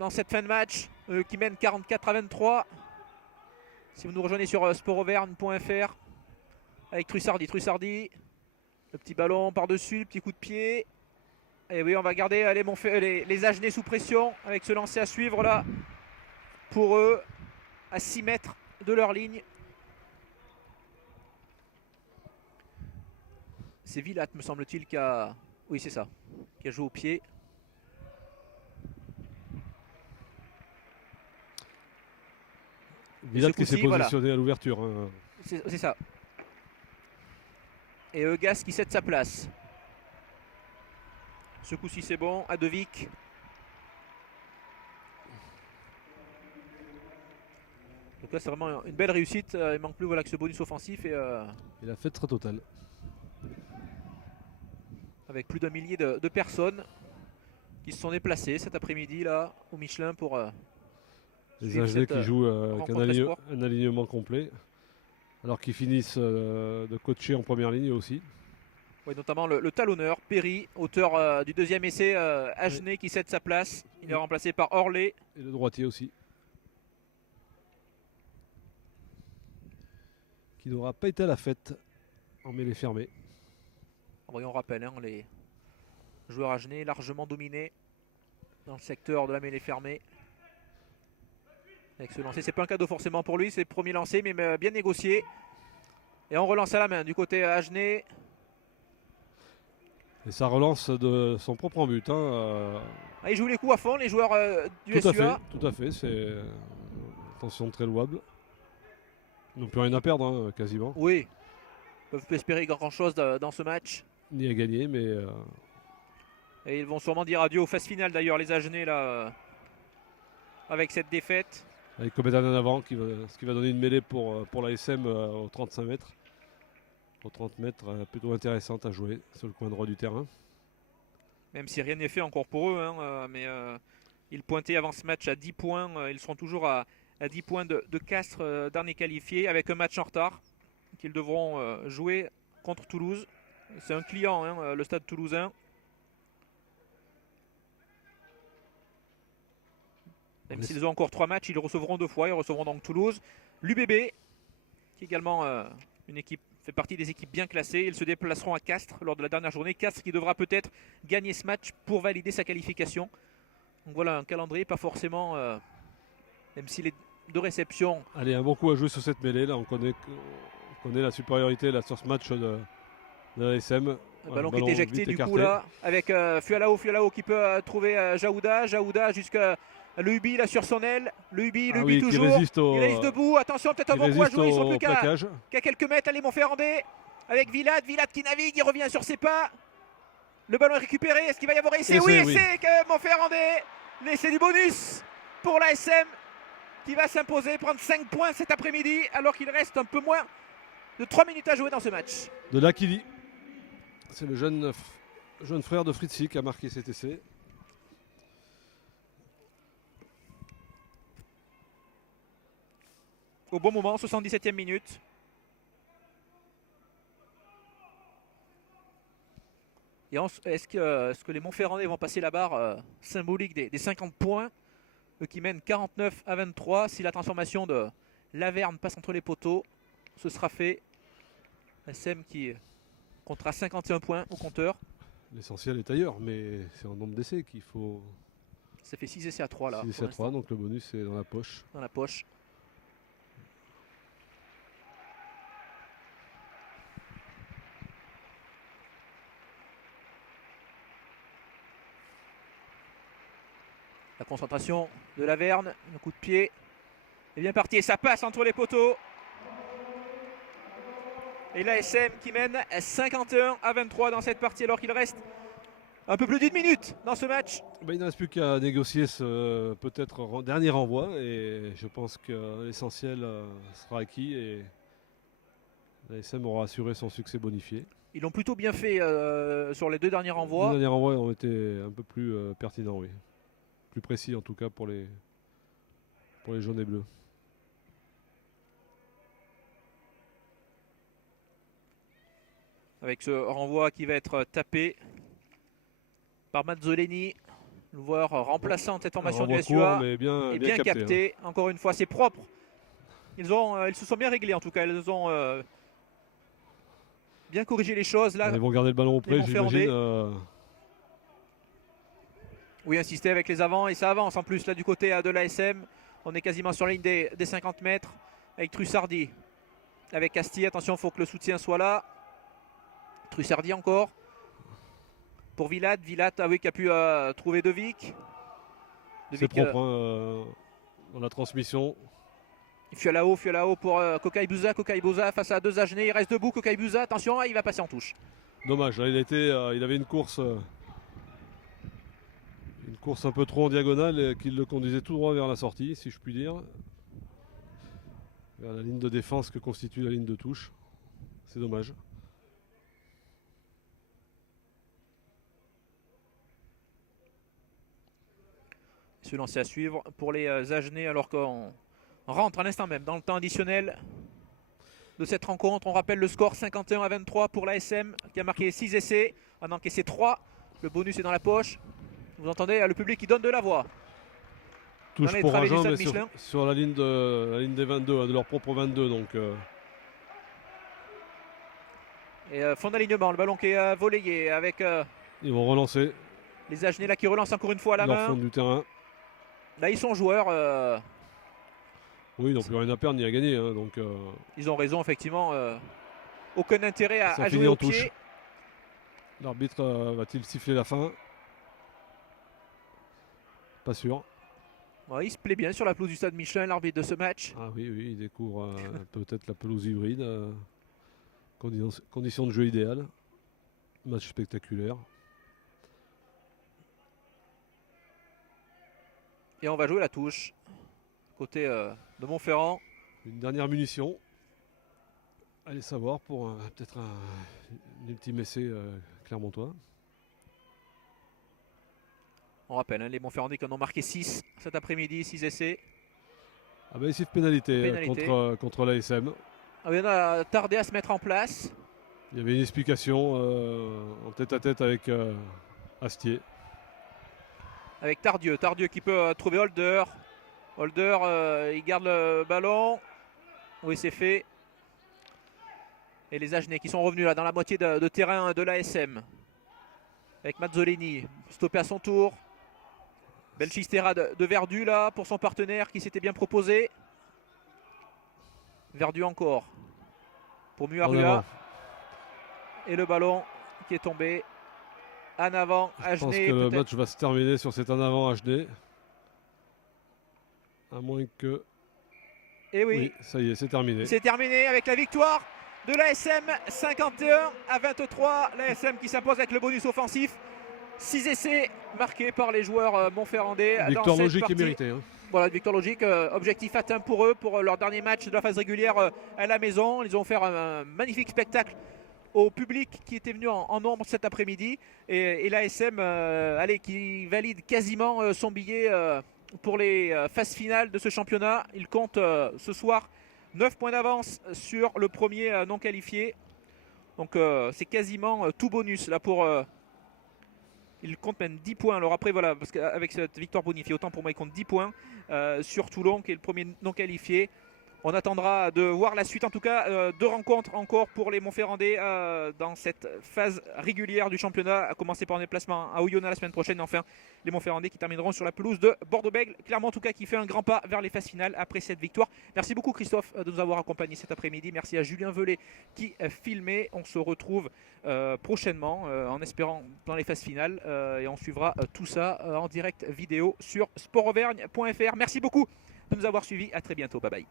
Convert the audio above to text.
dans cette fin de match, qui mène 44-23. Si vous nous rejoignez sur sportauvergne.fr avec Trussardi, le petit ballon par-dessus, le petit coup de pied. Et oui, on va garder les Agenais sous pression avec ce lancer à suivre là pour eux à 6 mètres de leur ligne. C'est Vilat, me semble-t-il, qui a... Oui, c'est ça, qui a joué au pied. Vilat qui s'est positionné à l'ouverture. Hein. C'est ça. Et Eugas qui cède sa place. Ce coup-ci c'est bon, Adovic. Donc là c'est vraiment une belle réussite. Il manque plus que ce bonus offensif. Et la fête sera totale. Avec plus d'un millier de personnes qui se sont déplacées cet après-midi là au Michelin pour les Agenais qui jouent avec un alignement complet. Alors qu'ils finissent de coacher en première ligne aussi. Oui, notamment le talonneur, Perry, auteur du deuxième essai, Agenais qui cède sa place. Il est remplacé par Orlé. Et le droitier aussi. Qui n'aura pas été à la fête en mêlée fermée. On rappelle, hein, les joueurs Agenais largement dominés dans le secteur de la mêlée fermée. Avec ce lancer, c'est pas un cadeau forcément pour lui, c'est le premier lancer, mais bien négocié. Et on relance à la main du côté Agenais. Et ça relance de son propre but. Hein. Ils jouent les coups à fond, les joueurs du SUA. Tout à fait, c'est une intention très louable. Ils n'ont plus rien à perdre, hein, quasiment. Oui, ils peuvent espérer grand chose dans ce match. Ni à gagner, mais... Et ils vont sûrement dire adieu aux phases finales d'ailleurs, les Agenais, là, avec cette défaite. Avec Cometan en avant, ce qui va donner une mêlée pour l'ASM aux 35 mètres. Aux 30 mètres, plutôt intéressante à jouer sur le coin droit du terrain. Même si rien n'est fait encore pour eux, hein, mais ils pointaient avant ce match à 10 points. Ils seront toujours à 10 points de Castres, dernier qualifié, avec un match en retard qu'ils devront jouer contre Toulouse. C'est un client, hein, le stade toulousain. Même s'ils ont encore 3 matchs, ils recevront 2 fois. Ils recevront donc Toulouse. L'UBB, qui est également une équipe, fait partie des équipes bien classées. Ils se déplaceront à Castres lors de la dernière journée. Castres qui devra peut-être gagner ce match pour valider sa qualification. Donc voilà un calendrier pas forcément, même si les 2 réceptions. Allez, un bon coup à jouer sur cette mêlée. Là, on connaît la supériorité là, sur ce match de l'ASM. Le ballon qui est éjecté du coup là, avec Fualao qui peut trouver Jaouda jusqu'à le Ubi là sur son aile. Le Ubi toujours. Il résiste debout. Attention, peut-être un bon coup à jouer. Ils sont plus qu'à quelques mètres. Allez, Montferrandais avec Vilat qui navigue. Il revient sur ses pas. Le ballon est récupéré. Est-ce qu'il va y avoir essai? Oui, essai que Montferrandais. L'essai du bonus pour l'ASM qui va s'imposer, prendre 5 points cet après-midi alors qu'il reste un peu moins de 3 minutes à jouer dans ce match. De Lakili. C'est le jeune frère de Fritzi qui a marqué cet essai. Au bon moment, 77e minute. Et est-ce que les Montferrandais vont passer la barre symbolique des 50 points, eux qui mènent 49-23? Si la transformation de Laverne passe entre les poteaux, ce sera fait. SM qui comptera 51 points au compteur. L'essentiel est ailleurs, mais c'est en nombre d'essais qu'il faut... Ça fait 6 essais à 3 là. 6 essais à 3, donc le bonus est dans la poche. Dans la poche. La concentration de Laverne, le coup de pied est bien parti et ça passe entre les poteaux. Et l'ASM qui mène 51-23 dans cette partie alors qu'il reste un peu plus d'une minute dans ce match. Il ne reste plus qu'à négocier ce peut-être dernier renvoi et je pense que l'essentiel sera acquis et l'ASM aura assuré son succès bonifié. Ils l'ont plutôt bien fait sur les 2 derniers renvois. Les derniers renvois ont été un peu plus pertinents, oui. Plus précis en tout cas pour les jaunes et bleus. Avec ce renvoi qui va être tapé par Mazzoleni. Le joueur remplaçant de cette formation du SUA est bien capté. Hein. Encore une fois, c'est propre. Ils se sont bien réglés en tout cas. Ils ont bien corrigé les choses. Là, ils vont garder le ballon au près, j'imagine. Oui, insister avec les avants et ça avance en plus là du côté de l'ASM. On est quasiment sur la ligne des 50 mètres avec Trussardi. Avec Castille, attention, il faut que le soutien soit là. Trussardi encore. Pour Vilat, oui, qui a pu trouver Devic. C'est propre dans la transmission. Fialao pour Kokaibusa face à deux Agenais. Il reste debout, Kokaibusa, attention, il va passer en touche. Dommage, là, il avait une course un peu trop en diagonale qui le conduisait tout droit vers la sortie, si je puis dire. Vers la ligne de défense que constitue la ligne de touche. C'est dommage. Se lancer à suivre pour les Agenais alors qu'on rentre à l'instant même dans le temps additionnel de cette rencontre. On rappelle le score 51-23 pour l'ASM qui a marqué 6 essais, en a encaissé 3. Le bonus est dans la poche. Vous entendez le public qui donne de la voix. Touche pour Agen, mais sur la ligne des 22, de leur propre 22. Donc, Et fond d'alignement, le ballon qui est volleyé avec ils vont relancer. Les Agenais là qui relancent encore une fois à la main. Fond du terrain. Là ils sont joueurs. Oui, ils n'ont plus rien à perdre ni à gagner. Hein, donc, ils ont raison effectivement. Aucun intérêt à jouer au pied. L'arbitre va-t-il siffler la fin? Pas sûr. Ouais, il se plaît bien sur la pelouse du stade Michelin, l'arbitre de ce match. Ah oui, il découvre peut-être la pelouse hybride. Conditions de jeu idéales. Match spectaculaire. Et on va jouer la touche. Côté de Montferrand. Une dernière munition. Allez savoir pour peut-être un ultime essai clermontois. On rappelle, les Montferrandais qui en ont marqué 6 cet après-midi, 6 essais. Ah ben ici pénalité. Contre l'ASM. Il y en a tardé à se mettre en place. Il y avait une explication en tête-à-tête avec Astier. Avec Tardieu qui peut trouver Holder. Il garde le ballon. Oui, c'est fait. Et les Agenais qui sont revenus là dans la moitié de terrain de l'ASM. Avec Mazzolini, stoppé à son tour. Belle chistera de Verdu là pour son partenaire qui s'était bien proposé. Verdu encore. Pour Muarua. Et le ballon qui est tombé. En avant, Agenais. Je pense que le match va se terminer sur cet en avant Agenais. À moins que... Et oui, ça y est, c'est terminé. C'est terminé avec la victoire de l'ASM 51-23. L'ASM qui s'impose avec le bonus offensif. 6 essais marqués par les joueurs montferrandais. Victoire logique et méritée. Hein. Voilà, victoire logique. Objectif atteint pour eux, pour leur dernier match de la phase régulière à la maison. Ils ont fait un magnifique spectacle au public qui était venu en nombre cet après-midi. Et l'ASM qui valide quasiment son billet pour les phases finales de ce championnat. Il compte ce soir 9 points d'avance sur le premier non qualifié. Donc c'est quasiment tout bonus là pour... il compte même 10 points. Alors après voilà, parce qu'avec cette victoire bonifiée, autant pour moi il compte 10 points sur Toulon qui est le premier non qualifié. On attendra de voir la suite, en tout cas 2 rencontres encore pour les Montferrandais dans cette phase régulière du championnat, à commencer par un déplacement à Oyonnax la semaine prochaine. Et enfin, les Montferrandais qui termineront sur la pelouse de Bordeaux-Bègles. Clairement, en tout cas, qui fait un grand pas vers les phases finales après cette victoire. Merci beaucoup Christophe de nous avoir accompagnés cet après-midi. Merci à Julien Velay qui filmait. On se retrouve prochainement, en espérant dans les phases finales. Et on suivra tout ça en direct vidéo sur sportauvergne.fr. Merci beaucoup de nous avoir suivis. À très bientôt. Bye bye.